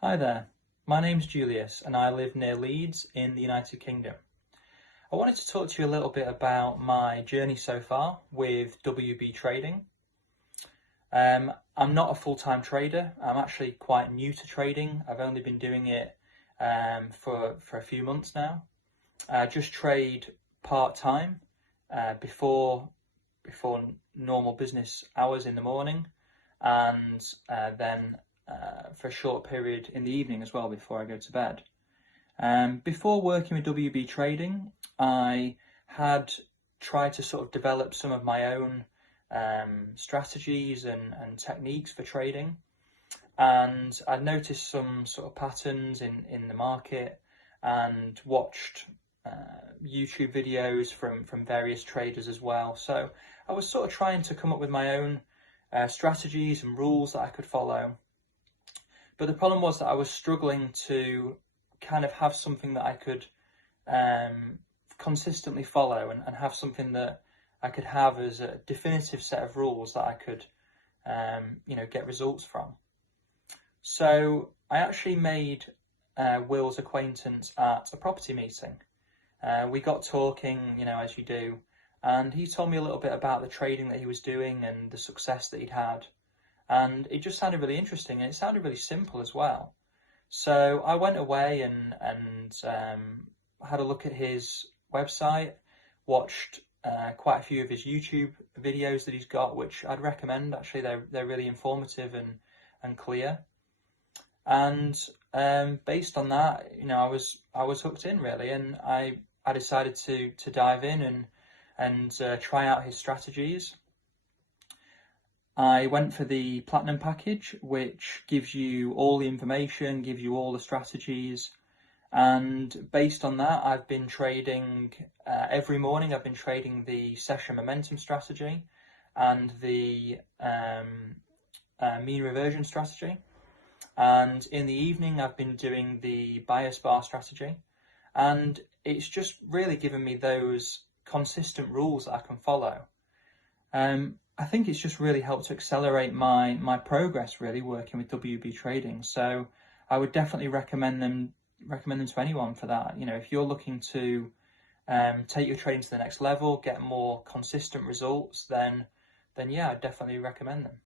Hi there, my name's Julius and I live near Leeds in the United Kingdom. I wanted to talk to you a little bit about my journey so far with WBTrading. I'm not a full-time trader, I'm actually quite new to trading. I've only been doing it for a few months now. I just trade part-time before normal business hours in the morning, and then for a short period in the evening as well before I go to bed. Before working with WBTrading, I had tried to sort of develop some of my own strategies and techniques for trading, and I noticed some sort of patterns in the market and watched YouTube videos from various traders as well. So I was sort of trying to come up with my own strategies and rules that I could follow. But the problem was that I was struggling to kind of have something that I could consistently follow and have something that I could have as a definitive set of rules that I could, get results from. So I actually made Will's acquaintance at a property meeting. We got talking, as you do, and he told me a little bit about the trading that he was doing and the success that he'd had. And it just sounded really interesting, and it sounded really simple as well. So I went away and had a look at his website, watched quite a few of his YouTube videos that he's got, which I'd recommend. Actually, they're really informative and clear. And based on that, I was hooked in really, and I decided to dive in and try out his strategies. I went for the Platinum package, which gives you all the information, gives you all the strategies, and based on that, I've been trading every morning. I've been trading the session momentum strategy and the mean reversion strategy, and in the evening, I've been doing the bias bar strategy, and it's just really given me those consistent rules that I can follow. I think it's just really helped to accelerate my progress really working with WBTrading. So I would definitely recommend them to anyone for that. If you're looking to take your trading to the next level, get more consistent results, then yeah, I'd definitely recommend them.